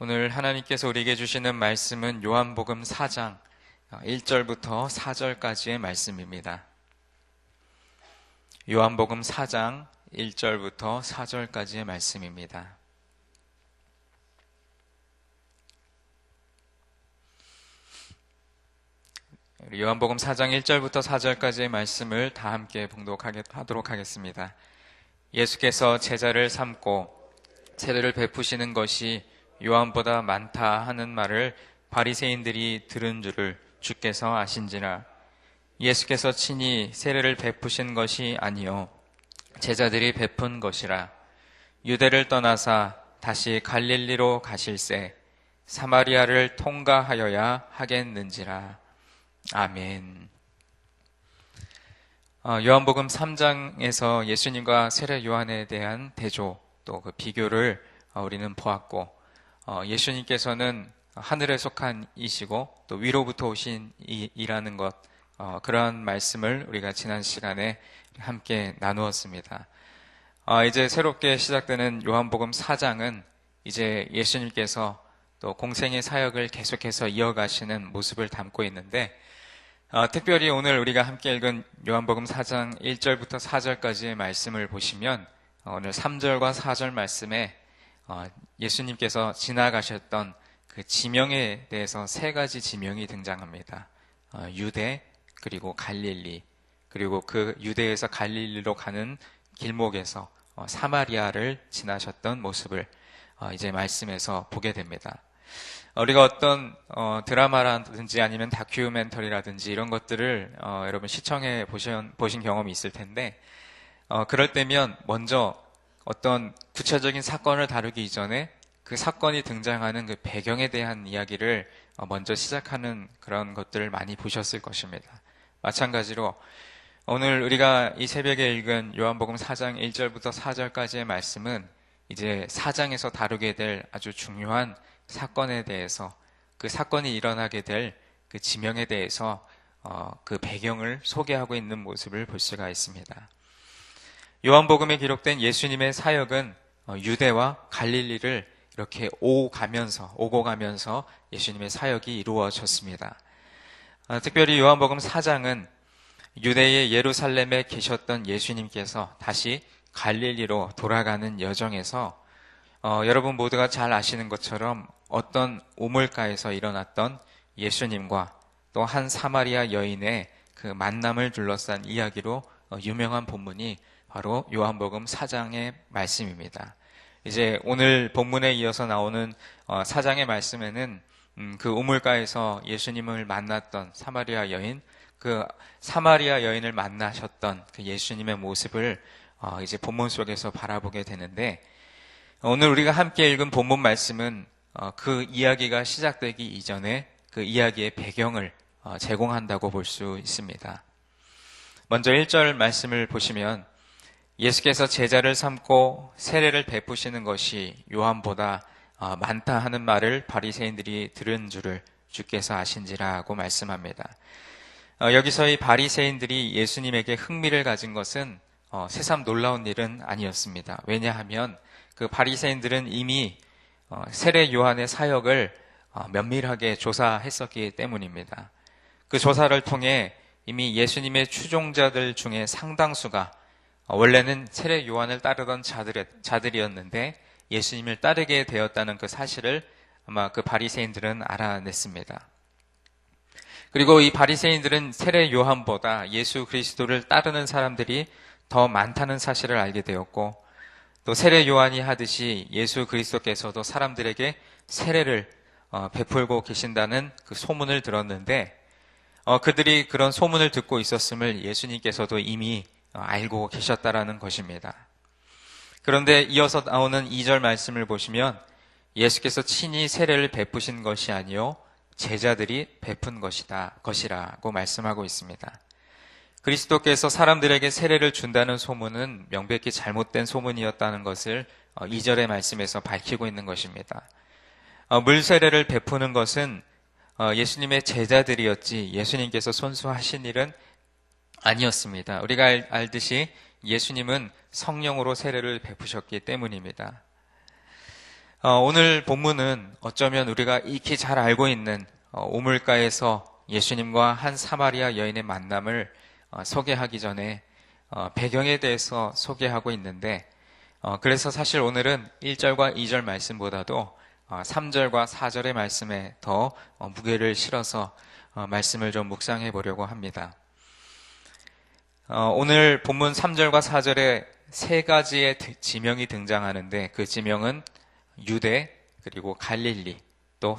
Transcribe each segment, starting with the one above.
오늘 하나님께서 우리에게 주시는 말씀은 요한복음 4장 1절부터 4절까지의 말씀입니다. 요한복음 4장 1절부터 4절까지의 말씀입니다. 요한복음 4장 1절부터 4절까지의 말씀을 다 함께 봉독하도록 하겠습니다. 예수께서 제자를 삼고 세례를 베푸시는 것이 요한보다 많다 하는 말을 바리새인들이 들은 줄을 주께서 아신지라. 예수께서 친히 세례를 베푸신 것이 아니요 제자들이 베푼 것이라. 유대를 떠나사 다시 갈릴리로 가실새 사마리아를 통과하여야 하겠는지라. 아멘. 요한복음 3장에서 예수님과 세례 요한에 대한 대조 또 그 비교를 우리는 보았고, 예수님께서는 하늘에 속한 이시고 또 위로부터 오신 이라는 것, 그러한 말씀을 우리가 지난 시간에 함께 나누었습니다. 이제 새롭게 시작되는 요한복음 4장은 이제 예수님께서 또 공생의 사역을 계속해서 이어가시는 모습을 담고 있는데, 특별히 오늘 우리가 함께 읽은 요한복음 4장 1절부터 4절까지의 말씀을 보시면 오늘 3절과 4절 말씀에 예수님께서 지나가셨던 그 지명에 대해서 세 가지 지명이 등장합니다. 유대, 그리고 갈릴리, 그리고 그 유대에서 갈릴리로 가는 길목에서 사마리아를 지나셨던 모습을 이제 말씀에서 보게 됩니다. 우리가 어떤 드라마라든지 아니면 다큐멘터리라든지 이런 것들을 여러분 시청해 보신 경험이 있을 텐데, 그럴 때면 먼저 어떤 구체적인 사건을 다루기 이전에 그 사건이 등장하는 그 배경에 대한 이야기를 먼저 시작하는 그런 것들을 많이 보셨을 것입니다. 마찬가지로 오늘 우리가 이 새벽에 읽은 요한복음 4장 1절부터 4절까지의 말씀은 이제 4장에서 다루게 될 아주 중요한 사건에 대해서, 그 사건이 일어나게 될 그 지명에 대해서 그 배경을 소개하고 있는 모습을 볼 수가 있습니다. 요한복음에 기록된 예수님의 사역은 유대와 갈릴리를 이렇게 오고 가면서 예수님의 사역이 이루어졌습니다. 특별히 요한복음 4장은 유대의 예루살렘에 계셨던 예수님께서 다시 갈릴리로 돌아가는 여정에서 여러분 모두가 잘 아시는 것처럼 어떤 우물가에서 일어났던 예수님과 또 한 사마리아 여인의 그 만남을 둘러싼 이야기로 유명한 본문이 바로 요한복음 4장의 말씀입니다. 이제 오늘 본문에 이어서 나오는 4장의 말씀에는 그 우물가에서 예수님을 만났던 사마리아 여인, 그 사마리아 여인을 만나셨던 그 예수님의 모습을 이제 본문 속에서 바라보게 되는데, 오늘 우리가 함께 읽은 본문 말씀은 그 이야기가 시작되기 이전에 그 이야기의 배경을 제공한다고 볼 수 있습니다. 먼저 1절 말씀을 보시면 예수께서 제자를 삼고 세례를 베푸시는 것이 요한보다 많다 하는 말을 바리새인들이 들은 줄을 주께서 아신지라고 말씀합니다. 여기서 이 바리새인들이 예수님에게 흥미를 가진 것은 새삼 놀라운 일은 아니었습니다. 왜냐하면 그 바리새인들은 이미 세례 요한의 사역을 면밀하게 조사했었기 때문입니다. 그 조사를 통해 이미 예수님의 추종자들 중에 상당수가 원래는 세례 요한을 따르던 자들이었는데 예수님을 따르게 되었다는 그 사실을 아마 그 바리새인들은 알아냈습니다. 그리고 이 바리새인들은 세례 요한보다 예수 그리스도를 따르는 사람들이 더 많다는 사실을 알게 되었고, 또 세례 요한이 하듯이 예수 그리스도께서도 사람들에게 세례를 베풀고 계신다는 그 소문을 들었는데, 그들이 그런 소문을 듣고 있었음을 예수님께서도 이미 알고 계셨다라는 것입니다. 그런데 이어서 나오는 2절 말씀을 보시면 예수께서 친히 세례를 베푸신 것이 아니요 제자들이 베푼 것이라고 말씀하고 있습니다. 그리스도께서 사람들에게 세례를 준다는 소문은 명백히 잘못된 소문이었다는 것을 2절의 말씀에서 밝히고 있는 것입니다. 물 세례를 베푸는 것은 예수님의 제자들이었지 예수님께서 손수하신 일은 아니었습니다. 우리가 알듯이 예수님은 성령으로 세례를 베푸셨기 때문입니다. 오늘 본문은 어쩌면 우리가 익히 잘 알고 있는 우물가에서 예수님과 한 사마리아 여인의 만남을 소개하기 전에 배경에 대해서 소개하고 있는데, 그래서 사실 오늘은 1절과 2절 말씀보다도 3절과 4절의 말씀에 더 무게를 실어서 말씀을 좀 묵상해 보려고 합니다. 오늘 본문 3절과 4절에 세 가지의 지명이 등장하는데, 그 지명은 유대, 그리고 갈릴리, 또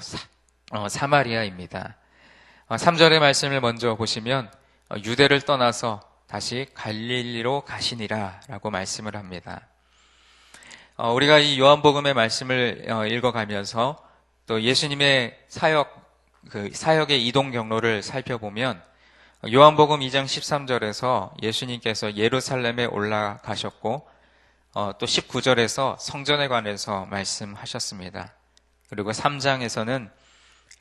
사마리아입니다. 3절의 말씀을 먼저 보시면 유대를 떠나서 다시 갈릴리로 가시니라 라고 말씀을 합니다. 우리가 이 요한복음의 말씀을 읽어가면서 또 예수님의 사역의 이동 경로를 살펴보면 요한복음 2장 13절에서 예수님께서 예루살렘에 올라가셨고 또 19절에서 성전에 관해서 말씀하셨습니다. 그리고 3장에서는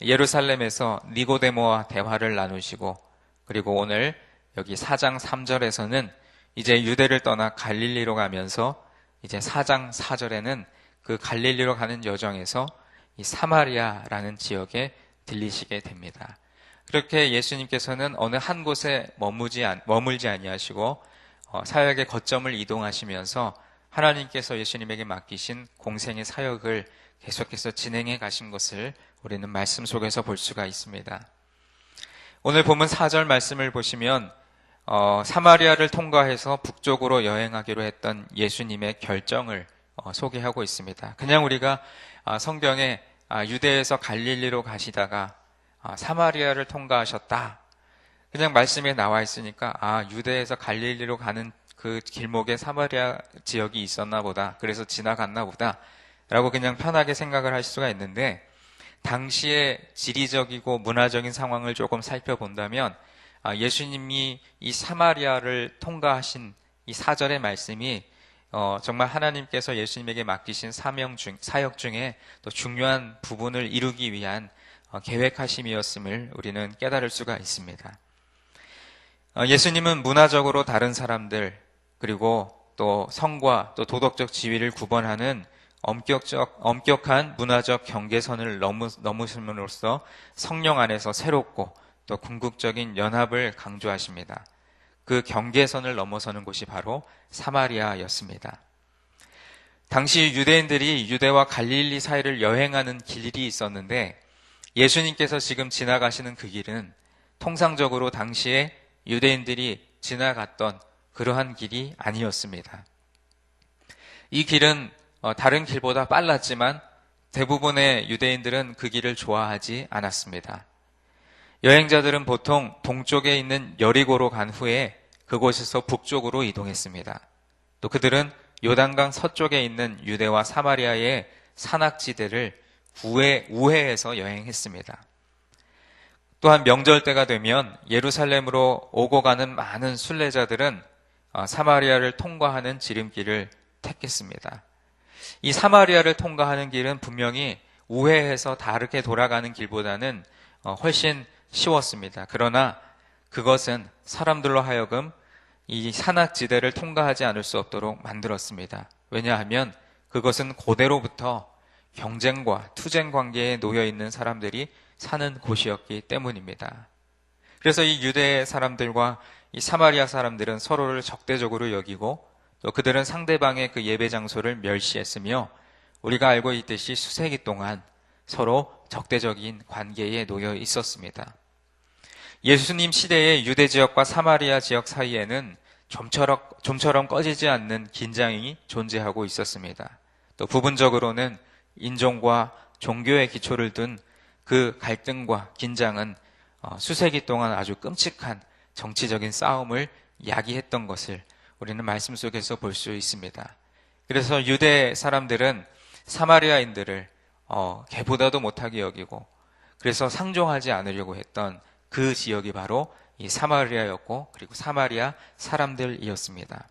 예루살렘에서 니고데모와 대화를 나누시고, 그리고 오늘 여기 4장 3절에서는 이제 유대를 떠나 갈릴리로 가면서 이제 4장 4절에는 그 갈릴리로 가는 여정에서 이 사마리아라는 지역에 들리시게 됩니다. 그렇게 예수님께서는 어느 한 곳에 머물지 아니하시고 사역의 거점을 이동하시면서 하나님께서 예수님에게 맡기신 공생의 사역을 계속해서 진행해 가신 것을 우리는 말씀 속에서 볼 수가 있습니다. 오늘 본문 4절 말씀을 보시면 사마리아를 통과해서 북쪽으로 여행하기로 했던 예수님의 결정을 소개하고 있습니다. 그냥 우리가 성경에 유대에서 갈릴리로 가시다가 사마리아를 통과하셨다, 그냥 말씀에 나와 있으니까 유대에서 갈릴리로 가는 그 길목에 사마리아 지역이 있었나 보다, 그래서 지나갔나 보다 라고 그냥 편하게 생각을 할 수가 있는데, 당시의 지리적이고 문화적인 상황을 조금 살펴본다면 예수님이 이 사마리아를 통과하신 이 4절의 말씀이 정말 하나님께서 예수님에게 맡기신 사역 중에 또 중요한 부분을 이루기 위한 계획하심이었음을 우리는 깨달을 수가 있습니다. 예수님은 문화적으로 다른 사람들, 그리고 또 성과 또 도덕적 지위를 구분하는 엄격한 문화적 경계선을 넘으심으로써 성령 안에서 새롭고 또 궁극적인 연합을 강조하십니다. 그 경계선을 넘어서는 곳이 바로 사마리아였습니다. 당시 유대인들이 유대와 갈릴리 사이를 여행하는 길이 있었는데, 예수님께서 지금 지나가시는 그 길은 통상적으로 당시에 유대인들이 지나갔던 그러한 길이 아니었습니다. 이 길은 다른 길보다 빨랐지만 대부분의 유대인들은 그 길을 좋아하지 않았습니다. 여행자들은 보통 동쪽에 있는 여리고로 간 후에 그곳에서 북쪽으로 이동했습니다. 또 그들은 요단강 서쪽에 있는 유대와 사마리아의 산악지대를 우회해서 여행했습니다. 또한 명절 때가 되면 예루살렘으로 오고 가는 많은 순례자들은 사마리아를 통과하는 지름길을 택했습니다. 이 사마리아를 통과하는 길은 분명히 우회해서 다르게 돌아가는 길보다는 훨씬 쉬웠습니다. 그러나 그것은 사람들로 하여금 이 산악지대를 통과하지 않을 수 없도록 만들었습니다. 왜냐하면 그것은 고대로부터 경쟁과 투쟁 관계에 놓여 있는 사람들이 사는 곳이었기 때문입니다. 그래서 이 유대 사람들과 이 사마리아 사람들은 서로를 적대적으로 여기고, 또 그들은 상대방의 그 예배 장소를 멸시했으며, 우리가 알고 있듯이 수세기 동안 서로 적대적인 관계에 놓여 있었습니다. 예수님 시대의 유대 지역과 사마리아 지역 사이에는 좀처럼 꺼지지 않는 긴장이 존재하고 있었습니다. 또 부분적으로는 인종과 종교의 기초를 둔 그 갈등과 긴장은 수세기 동안 아주 끔찍한 정치적인 싸움을 야기했던 것을 우리는 말씀 속에서 볼 수 있습니다. 그래서 유대 사람들은 사마리아인들을 개보다도 못하게 여기고, 그래서 상종하지 않으려고 했던 그 지역이 바로 이 사마리아였고, 그리고 사마리아 사람들이었습니다.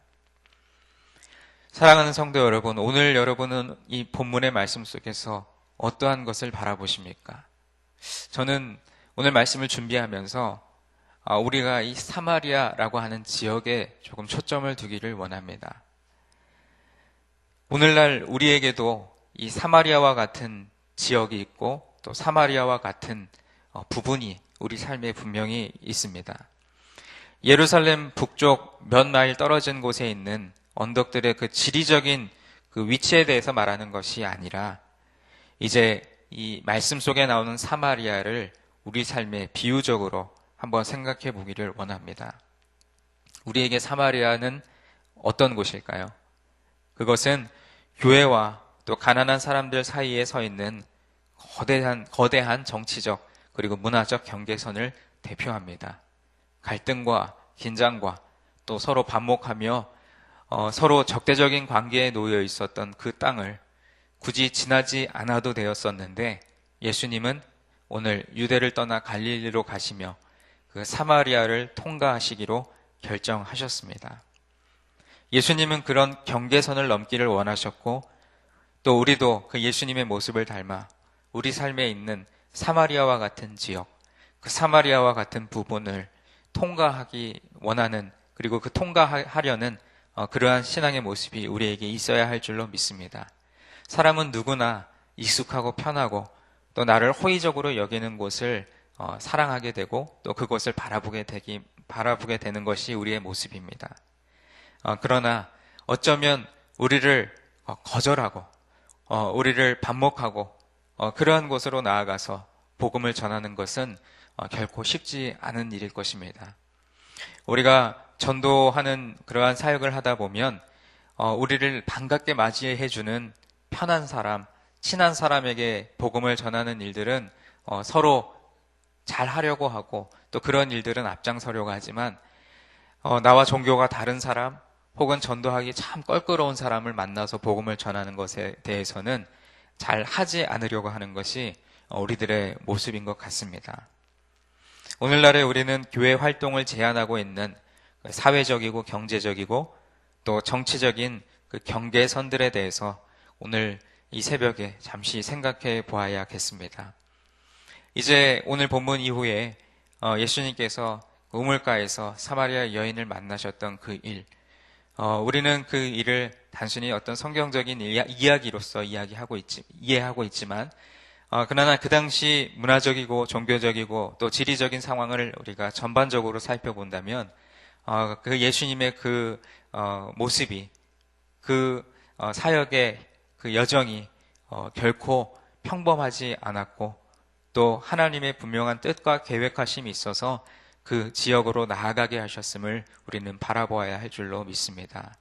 사랑하는 성도 여러분, 오늘 여러분은 이 본문의 말씀 속에서 어떠한 것을 바라보십니까? 저는 오늘 말씀을 준비하면서 우리가 이 사마리아라고 하는 지역에 조금 초점을 두기를 원합니다. 오늘날 우리에게도 이 사마리아와 같은 지역이 있고 또 사마리아와 같은 부분이 우리 삶에 분명히 있습니다. 예루살렘 북쪽 몇 마일 떨어진 곳에 있는 언덕들의 그 지리적인 그 위치에 대해서 말하는 것이 아니라 이제 이 말씀 속에 나오는 사마리아를 우리 삶에 비유적으로 한번 생각해 보기를 원합니다. 우리에게 사마리아는 어떤 곳일까요? 그것은 교회와 또 가난한 사람들 사이에 서 있는 거대한 정치적 그리고 문화적 경계선을 대표합니다. 갈등과 긴장과 또 서로 반목하며 서로 적대적인 관계에 놓여 있었던 그 땅을 굳이 지나지 않아도 되었었는데 예수님은 오늘 유대를 떠나 갈릴리로 가시며 그 사마리아를 통과하시기로 결정하셨습니다. 예수님은 그런 경계선을 넘기를 원하셨고 또 우리도 그 예수님의 모습을 닮아 우리 삶에 있는 사마리아와 같은 지역, 그 사마리아와 같은 부분을 통과하기 원하는 그리고 그 통과하려는 그러한 신앙의 모습이 우리에게 있어야 할 줄로 믿습니다. 사람은 누구나 익숙하고 편하고 또 나를 호의적으로 여기는 곳을 사랑하게 되고 또 그곳을 바라보게 되는 것이 우리의 모습입니다. 그러나 어쩌면 우리를 거절하고 우리를 반목하고 그러한 곳으로 나아가서 복음을 전하는 것은 결코 쉽지 않은 일일 것입니다. 우리가 전도하는 그러한 사역을 하다 보면 우리를 반갑게 맞이해주는 편한 사람, 친한 사람에게 복음을 전하는 일들은 서로 잘 하려고 하고 또 그런 일들은 앞장서려고 하지만 나와 종교가 다른 사람 혹은 전도하기 참 껄끄러운 사람을 만나서 복음을 전하는 것에 대해서는 잘 하지 않으려고 하는 것이 우리들의 모습인 것 같습니다. 오늘날에 우리는 교회 활동을 제한하고 있는 사회적이고 경제적이고 또 정치적인 그 경계선들에 대해서 오늘 이 새벽에 잠시 생각해 보아야겠습니다. 이제 오늘 본문 이후에 예수님께서 우물가에서 사마리아 여인을 만나셨던 그 일, 우리는 그 일을 단순히 어떤 성경적인 이야기로서 이해하고 있지만 그러나 그 당시 문화적이고 종교적이고 또 지리적인 상황을 우리가 전반적으로 살펴본다면 그 예수님의 그 모습이 그 사역의 그 여정이 결코 평범하지 않았고 또 하나님의 분명한 뜻과 계획하심이 있어서 그 지역으로 나아가게 하셨음을 우리는 바라보아야 할 줄로 믿습니다.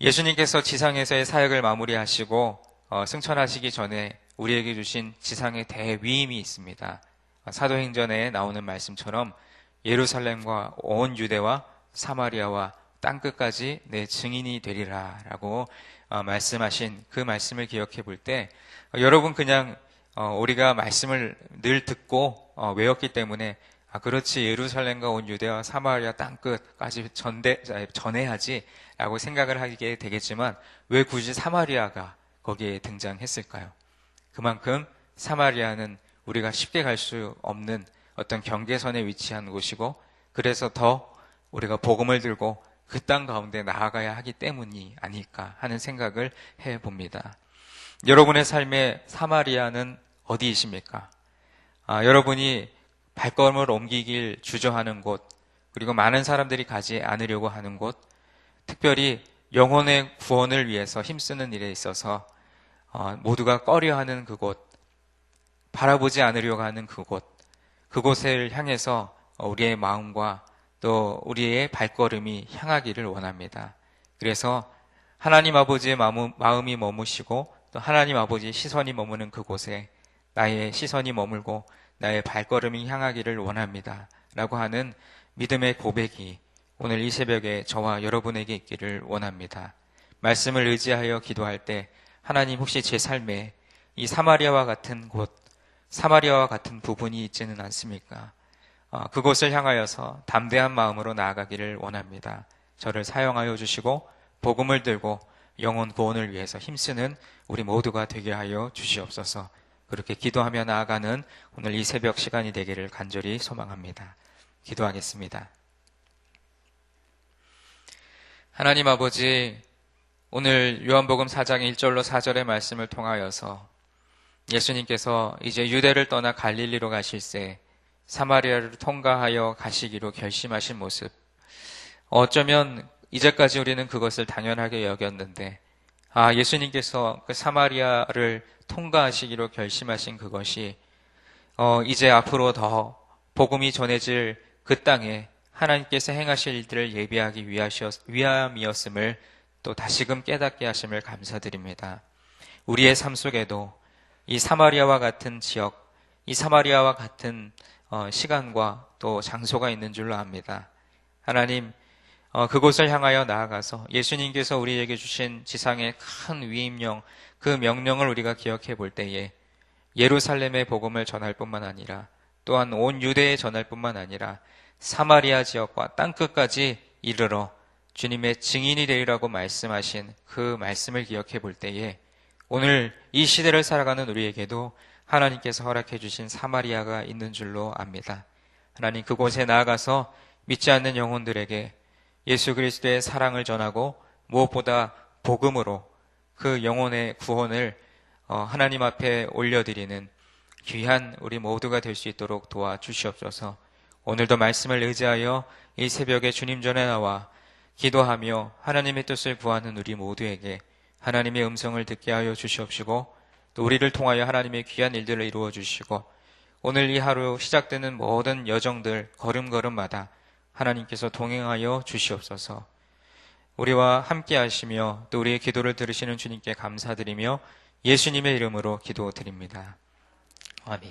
예수님께서 지상에서의 사역을 마무리하시고 승천하시기 전에 우리에게 주신 지상의 대위임이 있습니다. 사도행전에 나오는 말씀처럼 예루살렘과 온 유대와 사마리아와 땅끝까지 내 증인이 되리라 라고 말씀하신 그 말씀을 기억해 볼 때 여러분 그냥 우리가 말씀을 늘 듣고 외웠기 때문에 그렇지 예루살렘과 온 유대와 사마리아 땅끝까지 전해야지 라고 생각을 하게 되겠지만 왜 굳이 사마리아가 거기에 등장했을까요? 그만큼 사마리아는 우리가 쉽게 갈 수 없는 어떤 경계선에 위치한 곳이고 그래서 더 우리가 복음을 들고 그 땅 가운데 나아가야 하기 때문이 아닐까 하는 생각을 해봅니다. 여러분의 삶의 사마리아는 어디이십니까? 여러분이 발걸음을 옮기길 주저하는 곳, 그리고 많은 사람들이 가지 않으려고 하는 곳, 특별히 영혼의 구원을 위해서 힘쓰는 일에 있어서 모두가 꺼려하는 그곳, 바라보지 않으려고 하는 그곳을 향해서 우리의 마음과 또 우리의 발걸음이 향하기를 원합니다. 그래서 하나님 아버지의 마음이 머무시고 또 하나님 아버지의 시선이 머무는 그곳에 나의 시선이 머물고 나의 발걸음이 향하기를 원합니다. 라고 하는 믿음의 고백이 오늘 이 새벽에 저와 여러분에게 있기를 원합니다. 말씀을 의지하여 기도할 때 하나님 혹시 제 삶에 이 사마리아와 같은 곳, 사마리아와 같은 부분이 있지는 않습니까? 그곳을 향하여서 담대한 마음으로 나아가기를 원합니다. 저를 사용하여 주시고 복음을 들고 영혼 구원을 위해서 힘쓰는 우리 모두가 되게 하여 주시옵소서. 그렇게 기도하며 나아가는 오늘 이 새벽 시간이 되기를 간절히 소망합니다. 기도하겠습니다. 하나님 아버지, 오늘 요한복음 4장 1절로 4절의 말씀을 통하여서 예수님께서 이제 유대를 떠나 갈릴리로 가실새 사마리아를 통과하여 가시기로 결심하신 모습, 어쩌면 이제까지 우리는 그것을 당연하게 여겼는데 예수님께서 그 사마리아를 통과하시기로 결심하신 그것이 이제 앞으로 더 복음이 전해질 그 땅에 하나님께서 행하실 일들을 예비하기 위함이었음을 또 다시금 깨닫게 하심을 감사드립니다. 우리의 삶 속에도 이 사마리아와 같은 지역, 이 사마리아와 같은 시간과 또 장소가 있는 줄로 압니다. 하나님, 그곳을 향하여 나아가서 예수님께서 우리에게 주신 지상의 큰 위임령, 그 명령을 우리가 기억해 볼 때에 예루살렘의 복음을 전할 뿐만 아니라 또한 온 유대에 전할 뿐만 아니라 사마리아 지역과 땅끝까지 이르러 주님의 증인이 되리라고 말씀하신 그 말씀을 기억해 볼 때에 오늘 이 시대를 살아가는 우리에게도 하나님께서 허락해 주신 사마리아가 있는 줄로 압니다. 하나님, 그곳에 나아가서 믿지 않는 영혼들에게 예수 그리스도의 사랑을 전하고 무엇보다 복음으로 그 영혼의 구원을 하나님 앞에 올려드리는 귀한 우리 모두가 될 수 있도록 도와주시옵소서. 오늘도 말씀을 의지하여 이 새벽에 주님 전에 나와 기도하며 하나님의 뜻을 구하는 우리 모두에게 하나님의 음성을 듣게 하여 주시옵시고 또 우리를 통하여 하나님의 귀한 일들을 이루어 주시고 오늘 이 하루 시작되는 모든 여정들 걸음걸음마다 하나님께서 동행하여 주시옵소서. 우리와 함께 하시며 또 우리의 기도를 들으시는 주님께 감사드리며 예수님의 이름으로 기도드립니다. 아멘.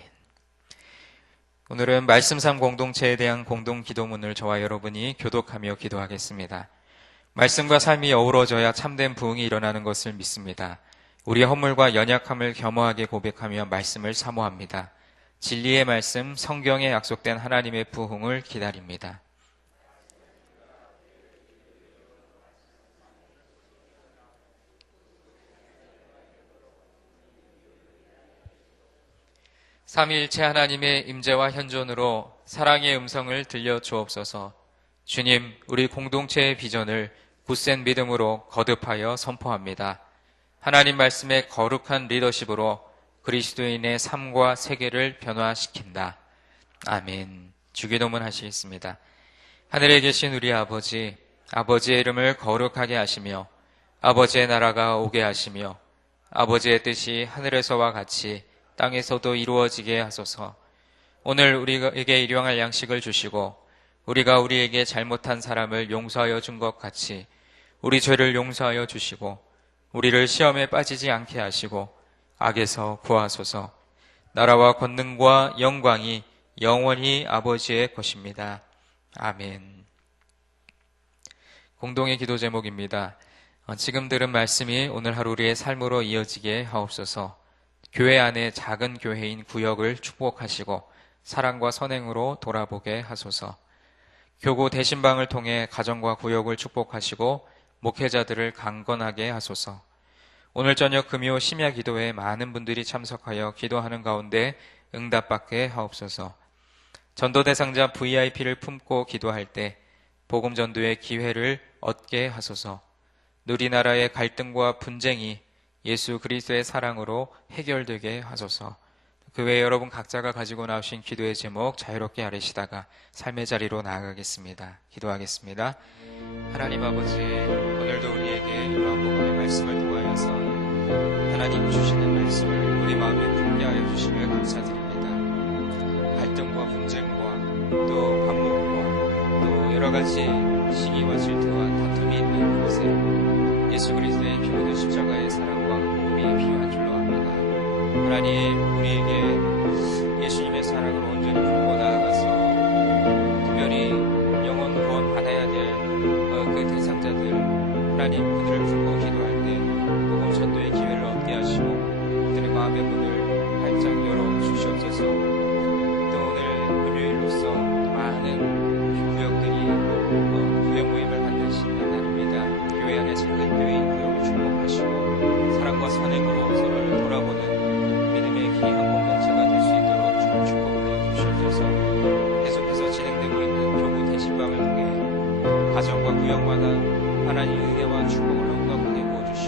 오늘은 말씀삼 공동체에 대한 공동 기도문을 저와 여러분이 교독하며 기도하겠습니다. 말씀과 삶이 어우러져야 참된 부흥이 일어나는 것을 믿습니다. 우리의 허물과 연약함을 겸허하게 고백하며 말씀을 사모합니다. 진리의 말씀, 성경에 약속된 하나님의 부흥을 기다립니다. 삼위일체 하나님의 임재와 현존으로 사랑의 음성을 들려주옵소서. 주님, 우리 공동체의 비전을 굳센 믿음으로 거듭하여 선포합니다. 하나님 말씀의 거룩한 리더십으로 그리스도인의 삶과 세계를 변화시킨다. 아멘. 주기도문 하시겠습니다. 하늘에 계신 우리 아버지, 아버지의 이름을 거룩하게 하시며 아버지의 나라가 오게 하시며 아버지의 뜻이 하늘에서와 같이 땅에서도 이루어지게 하소서. 오늘 우리에게 일용할 양식을 주시고 우리가 우리에게 잘못한 사람을 용서하여 준 것 같이 우리 죄를 용서하여 주시고 우리를 시험에 빠지지 않게 하시고 악에서 구하소서. 나라와 권능과 영광이 영원히 아버지의 것입니다. 아멘. 공동의 기도 제목입니다. 지금 들은 말씀이 오늘 하루 우리의 삶으로 이어지게 하옵소서. 교회 안에 작은 교회인 구역을 축복하시고 사랑과 선행으로 돌아보게 하소서. 교구 대신방을 통해 가정과 구역을 축복하시고 목회자들을 강건하게 하소서. 오늘 저녁 금요 심야 기도에 많은 분들이 참석하여 기도하는 가운데 응답받게 하옵소서. 전도 대상자 VIP를 품고 기도할 때 복음 전도의 기회를 얻게 하소서. 우리나라의 갈등과 분쟁이 예수 그리스도의 사랑으로 해결되게 하소서. 그 외에 여러분 각자가 가지고 나오신 기도의 제목 자유롭게 아뢰시다가 삶의 자리로 나아가겠습니다. 기도하겠습니다. 하나님 아버지, 오늘도 우리에게 요한복음의 말씀을 통하여서 하나님 주시는 말씀을 우리 마음에 품게 하여 주심을 감사드립니다. 갈등과 분쟁과 또 반목과 또 여러 가지 시기와 질투와 다툼이 있는 곳에 예수 그리스도의 피 묻은 십자가의 사랑과 복음이 필요한 줄로 압니다. 하나님, 우리에게 예수님의 사랑을 온전히 품고 나아가서 특별히 영혼 구원 받아야 될 그 대상자들, 하나님 그들을 품고 기도할 때 복음 전도의 기회를 얻게 하시고 그들의 마음의 문을 활짝 열어 주시옵소서. 또 오늘 금요일로서 많은 구역들이 구역 모임을 갖는 신의 날입니다. 교회 안에 작은 교회인 구역을 축복하시고 사랑과 선행으로 서로를 돌아보는 믿음의 귀한 공동체가 될 수 있도록 주를 축복하여 주시옵소서. 계속해서 진행되고 있는 교구 대신방을 통해 가정과 구역마다 하나님의 은혜와 축복을 넉넉하게 부어주시옵소서.